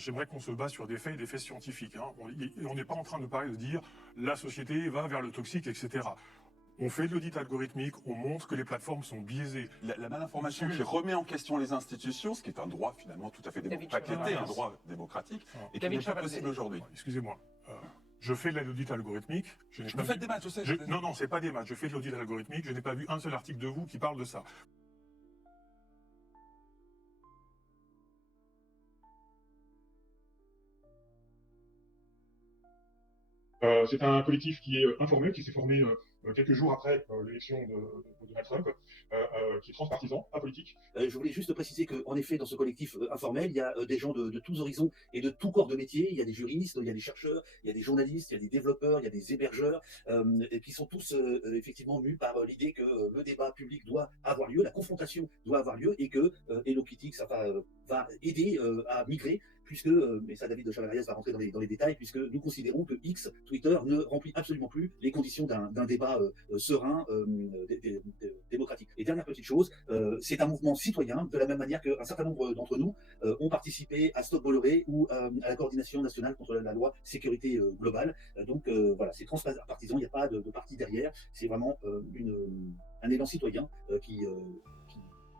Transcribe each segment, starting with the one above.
J'aimerais qu'on se base sur des faits et des faits scientifiques. Hein. On n'est pas en train de parler de dire la société va vers le toxique, etc. On fait de l'audit algorithmique, on montre que les plateformes sont biaisées. La malinformation qui remet en question les institutions, ce qui est un droit finalement tout à fait démocratique, pas qui était un droit démocratique, et qui n'est pas possible aujourd'hui. Excusez-moi. Je fais de l'audit algorithmique. Vous faites des maths, je sais. Non, c'est pas des maths. Je fais de l'audit algorithmique. Je n'ai pas vu un seul article de vous qui parle de ça. C'est un collectif qui est informel, qui s'est formé quelques jours après l'élection de Donald Trump, qui est transpartisan, apolitique. Je voulais juste préciser qu'en effet, dans ce collectif informel, il y a des gens de tous horizons et de tous corps de métier. Il y a des juristes, il y a des chercheurs, il y a des journalistes, il y a des développeurs, il y a des hébergeurs, et qui sont tous effectivement mus par l'idée que le débat public doit avoir lieu, la confrontation doit avoir lieu, et que Hello Kitty, ça va aider à migrer, puisque, mais ça David de Chavalarias va rentrer dans les détails, puisque nous considérons que X, Twitter, ne remplit absolument plus les conditions d'un débat serein, démocratique. Et dernière petite chose, c'est un mouvement citoyen, de la même manière qu'un certain nombre d'entre nous ont participé à Stop Bolloré ou à la coordination nationale contre la loi sécurité globale. Donc voilà, c'est transpartisan, il n'y a pas de parti derrière, c'est vraiment un élan citoyen qui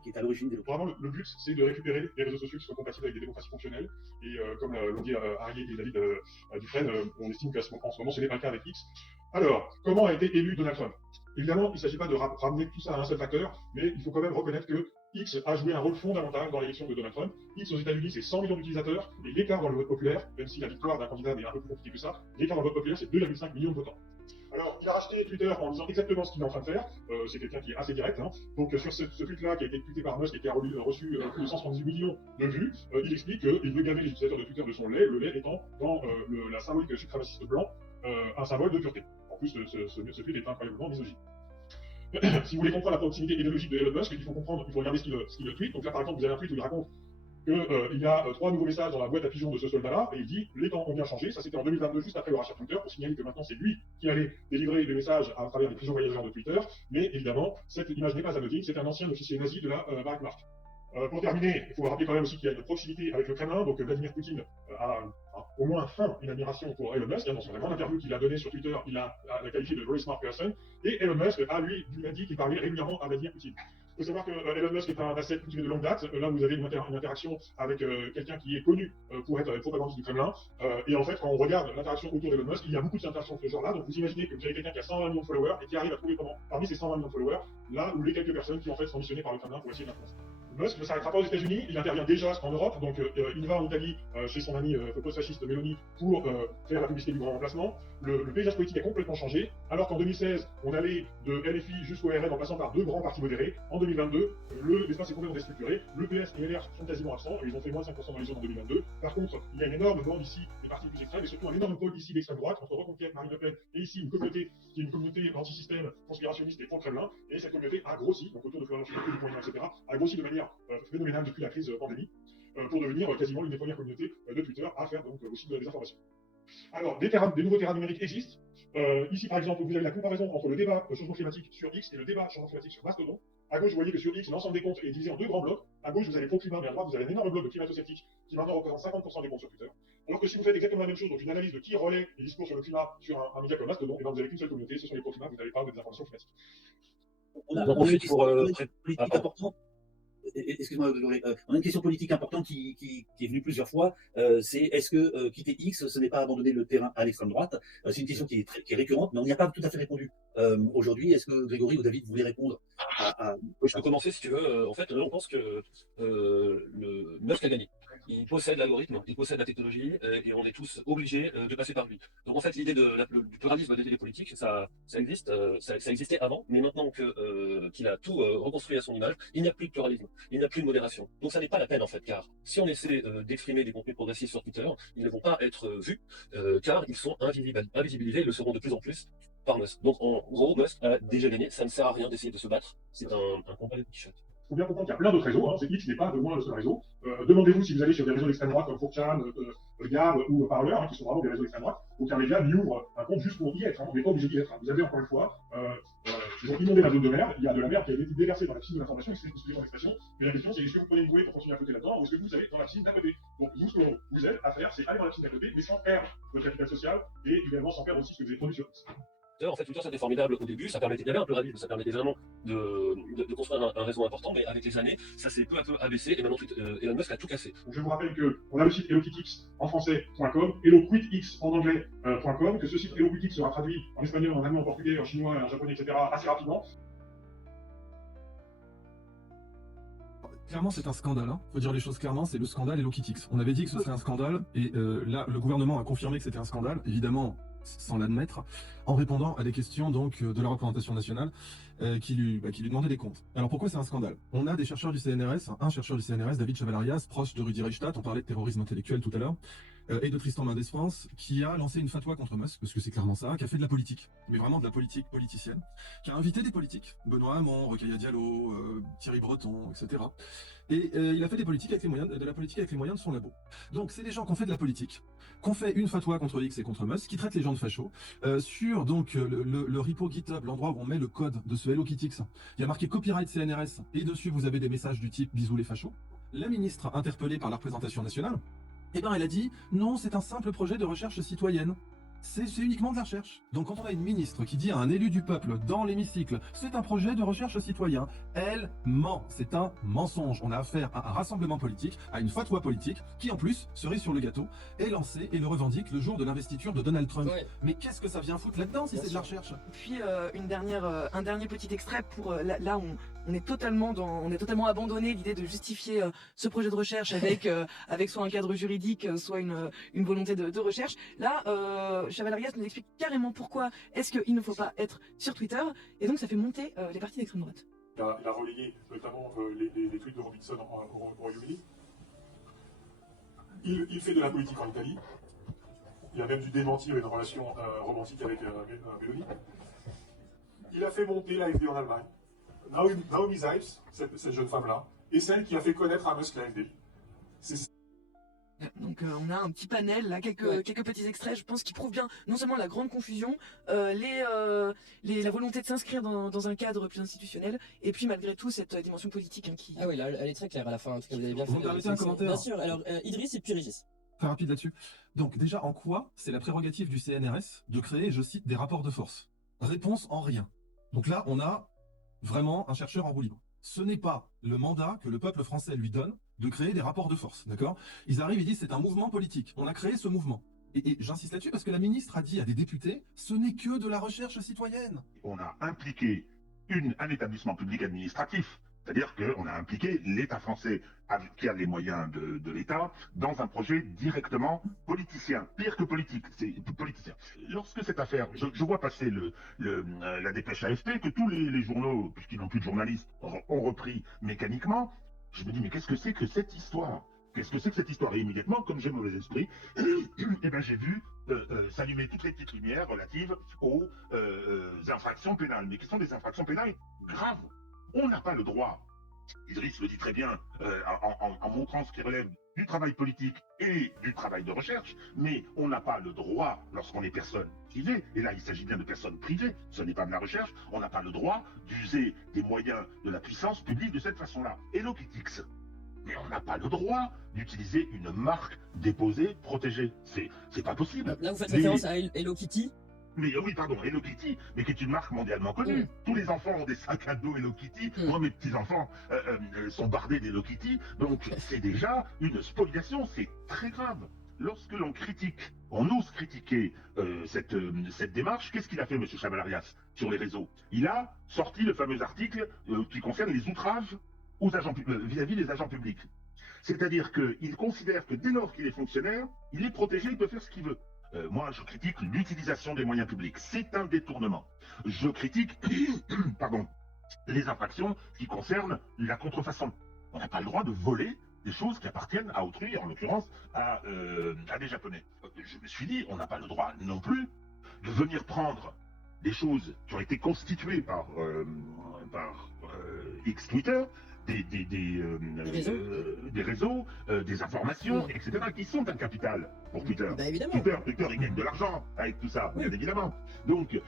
est à l'origine des lois. Vraiment, le but, c'est de récupérer les réseaux sociaux qui sont compatibles avec des démocraties fonctionnelles. Et comme l'ont dit Arié et David Dufresne, on estime qu'en ce moment, ce n'est pas le cas avec X. Alors, comment a été élu Donald Trump? Évidemment, il ne s'agit pas de ramener tout ça à un seul facteur, mais il faut quand même reconnaître que X a joué un rôle fondamental dans l'élection de Donald Trump. X aux États-Unis, c'est 100 millions d'utilisateurs, et l'écart dans le vote populaire, même si la victoire d'un candidat est un peu plus compliquée que ça, l'écart dans le vote populaire, c'est 2,5 millions de votants. Alors, il a racheté Twitter en disant exactement ce qu'il est en train de faire. C'est quelqu'un qui est assez direct. Hein. Donc, sur ce tweet-là, qui a été tweeté par Musk et qui a reçu plus de 178 millions de vues, il explique qu'il veut gaver les utilisateurs de Twitter de son lait, le lait étant dans la symbolique suprémaciste blanc, un symbole de pureté. En plus, ce tweet est incroyablement misogyne. Si vous voulez comprendre la proximité idéologique de Elon Musk, il faut regarder ce qu'il tweet. Donc là, par exemple, vous avez un tweet où il raconte qu'il y a 3 nouveaux messages dans la boîte à pigeons de ce soldat-là, et il dit « Les temps ont bien changé ». Ça, c'était en 2022, juste après le rachat de Twitter, pour signaler que maintenant, c'est lui qui allait délivrer les messages à travers les pigeons voyageurs de Twitter. Mais évidemment, cette image n'est pas anodine, c'est un ancien officier nazi de la Wehrmacht. Pour terminer, il faut rappeler quand même aussi qu'il y a une proximité avec le Kremlin, donc Vladimir Poutine a au moins une admiration pour Elon Musk. Dans son grande interview qu'il a donnée sur Twitter, il l'a qualifié de very smart person, et Elon Musk a lui dit qu'il parlait régulièrement à Vladimir Poutine. Il faut savoir que Elon Musk est un asset cultivé de longue date. Là, vous avez une interaction avec quelqu'un qui est connu pour être propagandiste du Kremlin. Et en fait, quand on regarde l'interaction autour d'Elon Musk, il y a beaucoup d'interactions de ce genre-là. Donc vous imaginez que vous avez quelqu'un qui a 120 millions de followers et qui arrive à trouver parmi ces 120 millions de followers, là où les quelques personnes qui en fait sont missionnées par le Kremlin pour essayer d'influencer. Musk ne s'arrêtera pas aux États-Unis, il intervient déjà en Europe, donc il va en Italie chez son ami post-fasciste Meloni pour faire la publicité du grand remplacement. Le paysage politique a complètement changé, alors qu'en 2016, on allait de LFI jusqu'au RN en passant par 2 grands partis modérés. En 2022, l'espace est complètement déstructuré, le PS et LR sont quasiment absents, et ils ont fait moins de 5% dans les zones en 2022. Par contre, il y a une énorme bande ici des partis plus extrêmes, et surtout un énorme pôle ici d'extrême droite, entre Reconquête, Marine Le Pen, et ici une communauté qui est une communauté anti-système, conspirationniste et pro-Kremlin, et cette communauté a grossi, donc autour de Florian Philippot, Dupont-Aignan, etc., a grossi de manière phénoménale depuis la crise pandémique, pour devenir quasiment l'une des premières communautés de Twitter à faire donc aussi des informations. Alors, des nouveaux terrains numériques existent. Ici, par exemple, vous avez la comparaison entre le débat changement climatique sur X et le débat changement climatique sur Mastodon. À gauche, vous voyez que sur X, l'ensemble des comptes est divisé en 2 grands blocs. À gauche, vous avez pro-climat, mais à droite, vous avez un énorme bloc de climato-sceptiques qui maintenant représente 50% des comptes sur Twitter. Alors que si vous faites exactement la même chose, donc une analyse de qui relaie les discours sur le climat sur un média comme Mastodon, et bien vous n'avez qu'une seule communauté, ce sont les pro-climat, vous n'avez pas de désinformation climatique. On a une question politique importante. Excuse-moi, on a une question politique importante qui est venue plusieurs fois. C'est est-ce que quitter X, ce n'est pas abandonner le terrain à l'extrême droite? C'est une question qui est récurrente, mais on n'y a pas tout à fait répondu. Aujourd'hui, est-ce que Grégory ou David voulaient répondre Je peux commencer si tu veux. En fait, on pense que le Musk a gagné. Il possède l'algorithme, il possède la technologie, et on est tous obligés de passer par lui. Donc en fait, l'idée du pluralisme des télépolitiques, ça existe, ça existait avant, mais maintenant qu'il a tout reconstruit à son image, il n'y a plus de pluralisme, il n'y a plus de modération. Donc ça n'est pas la peine en fait, car si on essaie d'exprimer des contenus progressifs sur Twitter, ils ne vont pas être vus, car ils sont invisibilisés, ils le seront de plus en plus par Musk. Donc en gros, Musk a déjà gagné, ça ne sert à rien d'essayer de se battre, c'est un combat de t-shirt. faut bien comprendre qu'il y a plein d'autres réseaux, hein, X n'est pas de loin le seul réseau. Demandez-vous si vous allez sur des réseaux d'extrême droite comme 4chan, Gab ou Parler, hein, qui sont vraiment des réseaux d'extrême droite, aucun média n'y ouvre un compte juste pour y être, hein, on n'est pas obligé d'y être. Hein. Vous avez encore une fois, ils ont inondé la zone de merde, il y a de la merde qui a été déversée dans la piscine de l'information, excusez mon expression, mais la question c'est est-ce que vous prenez une bouée pour continuer à côté là-dedans, ou est-ce que vous allez dans la piscine d'à côté. Donc vous, ce que vous êtes à faire, c'est aller dans la piscine d'à côté, mais sans perdre votre capital social, et également sans perdre aussi ce que vous avez produit sur X. En fait, Twitter, c'était formidable au début, ça permettait, il y avait un pluralisme, ça permettait vraiment de construire un réseau important, mais avec les années, ça s'est peu à peu abaissé, et maintenant Elon Musk a tout cassé. Donc, je vous rappelle qu'on a le site HelloKitX en français.com, HelloQuitX en anglais.com, que ce site HelloQuitX sera traduit en espagnol, en allemand, en portugais, en chinois, en japonais, etc. assez rapidement. Clairement, c'est un scandale. Hein. Faut dire les choses clairement, c'est le scandale HelloKitX. On avait dit que ce serait un scandale, et là, le gouvernement a confirmé que c'était un scandale, évidemment, sans l'admettre, en répondant à des questions donc de la représentation nationale qui lui demandaient des comptes. Alors pourquoi c'est un scandale? On a des chercheurs du CNRS, un chercheur du CNRS, David Chavalarias, proche de Rudy Reichstadt, on parlait de terrorisme intellectuel tout à l'heure, et de Tristan Mendes France, qui a lancé une fatwa contre Musk, parce que c'est clairement ça, qui a fait de la politique, mais vraiment de la politique politicienne, qui a invité des politiques, Benoît Hamon, Rokhaya Diallo, Thierry Breton, etc. Et il a fait des politiques avec les moyens, de la politique avec les moyens de son labo. Donc c'est des gens qui ont fait de la politique, qu'on fait une fatwa contre X et contre Musk, qui traitent les gens de fachos, sur donc le repo GitHub, l'endroit où on met le code de ce HelloKitX, il y a marqué copyright CNRS, et dessus vous avez des messages du type bisous les fachos. La ministre, interpellée par la représentation nationale, eh ben elle a dit non, c'est un simple projet de recherche citoyenne. C'est uniquement de la recherche. Donc quand on a une ministre qui dit à un élu du peuple dans l'hémicycle, c'est un projet de recherche citoyen, elle ment. C'est un mensonge. On a affaire à un rassemblement politique, à une fatwa politique, qui en plus, cerise sur le gâteau, est lancée et le revendique le jour de l'investiture de Donald Trump. Ouais. Mais qu'est-ce que ça vient foutre là-dedans si c'est de la recherche? Puis un dernier petit extrait pour là on est totalement abandonné l'idée de justifier ce projet de recherche avec soit un cadre juridique, soit une volonté de recherche. Là, Chavalarias nous explique carrément pourquoi est-ce qu'il ne faut pas être sur Twitter, et donc ça fait monter les partis d'extrême droite. Il a relayé notamment les tweets de Robinson au Royaume-Uni. Il fait de la politique en Italie. Il a même dû démentir une relation romantique avec Meloni. Il a fait monter l'AfD en Allemagne. Naomi Zeitz, cette jeune femme-là, est celle qui a fait connaître à Musk l'AfD. Donc on a un petit panel, là, quelques petits extraits, je pense, qui prouvent bien non seulement la grande confusion, la volonté de s'inscrire dans un cadre plus institutionnel, et puis malgré tout cette dimension politique qui... Ah oui, là, elle est très claire à la fin, en tout cas, vous avez bien fait. Vous permettez un commentaire? Bien sûr, alors Idriss et puis Régis. Très rapide là-dessus. Donc déjà, en quoi c'est la prérogative du CNRS de créer, je cite, des rapports de force? Réponse en rien. Donc là, on a vraiment un chercheur en roue libre. Ce n'est pas le mandat que le peuple français lui donne de créer des rapports de force, d'accord? Ils arrivent, ils disent c'est un mouvement politique. On a créé ce mouvement. Et j'insiste là-dessus parce que la ministre a dit à des députés, ce n'est que de la recherche citoyenne. On a impliqué un établissement public administratif. C'est-à-dire qu'on a impliqué l'État français, qui a les moyens de l'État, dans un projet directement politicien. Pire que politique, c'est politicien. Lorsque cette affaire, je vois passer la dépêche AFP, que tous les journaux, puisqu'ils n'ont plus de journalistes, ont repris mécaniquement, je me dis, mais qu'est-ce que c'est que cette histoire? Qu'est-ce que c'est que cette histoire? Et immédiatement, comme j'ai mauvais esprit, eh ben, j'ai vu s'allumer toutes les petites lumières relatives aux infractions pénales. Mais qui sont des infractions pénales graves. On n'a pas le droit, Idriss le dit très bien, en montrant ce qui relève du travail politique et du travail de recherche, mais on n'a pas le droit, lorsqu'on est personne privée, et là il s'agit bien de personnes privées, ce n'est pas de la recherche, on n'a pas le droit d'user des moyens de la puissance publique de cette façon-là. HelloKitX, mais on n'a pas le droit d'utiliser une marque déposée, protégée. C'est pas possible. Là vous faites référence à Hello Kitty. Mais oui, pardon, Hello Kitty, mais qui est une marque mondialement connue. Tous les enfants ont des sacs à dos Hello Kitty. Moi, mes petits-enfants sont bardés d'Hello Kitty. Donc, c'est déjà une spoliation. C'est très grave. Lorsque l'on critique, on ose critiquer cette démarche, qu'est-ce qu'il a fait, M. Chavalarias, sur les réseaux? Il a sorti le fameux article qui concerne les outrages vis-à-vis des agents publics. C'est-à-dire qu'il considère que dès lors qu'il est fonctionnaire, il est protégé, il peut faire ce qu'il veut. Moi, je critique l'utilisation des moyens publics. C'est un détournement. Je critique les infractions qui concernent la contrefaçon. On n'a pas le droit de voler des choses qui appartiennent à autrui, en l'occurrence à des Japonais. Je me suis dit, on n'a pas le droit non plus de venir prendre des choses qui ont été constituées par X Twitter des réseaux, des informations, etc., qui sont un capital pour Twitter. Bah évidemment. Twitter, il gagne de l'argent avec tout ça, bien évidemment. Donc,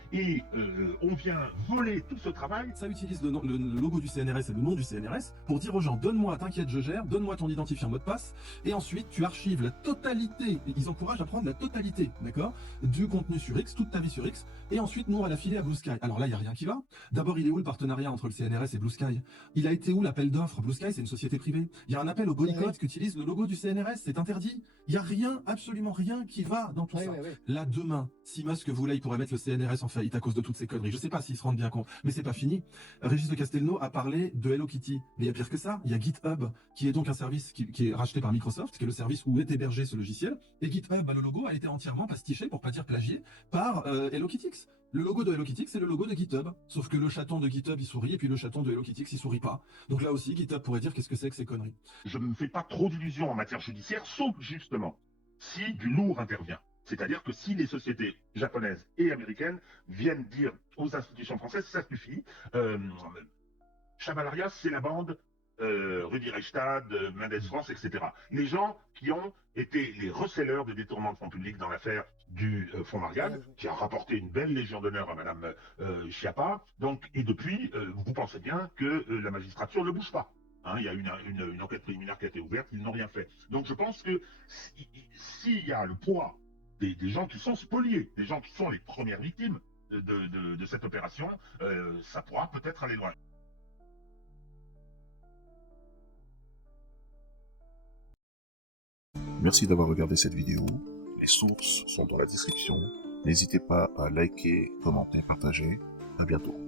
on vient voler tout ce travail. Ça utilise le logo du CNRS et le nom du CNRS pour dire aux gens, donne-moi, t'inquiète, je gère, donne-moi ton identifiant mot de passe, et ensuite tu archives la totalité, ils encouragent à prendre la totalité, d'accord, du contenu sur X, toute ta vie sur X, et ensuite nous on va la filer à Blue Sky. Alors là, il n'y a rien qui va. D'abord, il est où le partenariat entre le CNRS et Blue Sky? Il a été où l'appel d'offres? Blue Sky, c'est une société privée. Il y a un appel au boycott qui utilise le logo du CNRS, c'est interdit. Il n'y a rien, absolument rien qui va dans tout ça. Là, demain, si Musk voulait, il pourrait mettre le CNRS en faillite à cause de toutes ces conneries. Je sais pas s'ils se rendent bien compte, mais c'est pas fini. Régis de Castelnau a parlé de Hello Kitty. Mais il y a pire que ça. Il y a GitHub, qui est donc un service qui est racheté par Microsoft, qui est le service où est hébergé ce logiciel. Et GitHub, le logo a été entièrement pastiché, pour pas dire plagié, par Hello Kitty. Le logo de Hello Kitty, c'est le logo de GitHub. Sauf que le chaton de GitHub, il sourit, et puis le chaton de Hello Kitty, il sourit pas. Donc là aussi, GitHub pourrait dire qu'est-ce que c'est que ces conneries. Je ne me fais pas trop d'illusions en matière judiciaire, sauf justement si du lourd intervient. C'est-à-dire que si les sociétés japonaises et américaines viennent dire aux institutions françaises, ça suffit. Chaval Arias, c'est la bande Rudy Reichstad, Mendes France, etc. Les gens qui ont été les recelleurs de détournement de fonds publics dans l'affaire du fonds Marianne, qui a rapporté une belle légion d'honneur à Madame Schiappa. Donc, et depuis, vous pensez bien que la magistrature ne bouge pas. Hein, il y a une enquête préliminaire qui a été ouverte, ils n'ont rien fait. Donc je pense que s'il y a le poids des gens qui sont spoliés, des gens qui sont les premières victimes de cette opération, ça pourra peut-être aller loin. Merci d'avoir regardé cette vidéo. Les sources sont dans la description. N'hésitez pas à liker, commenter, partager. À bientôt.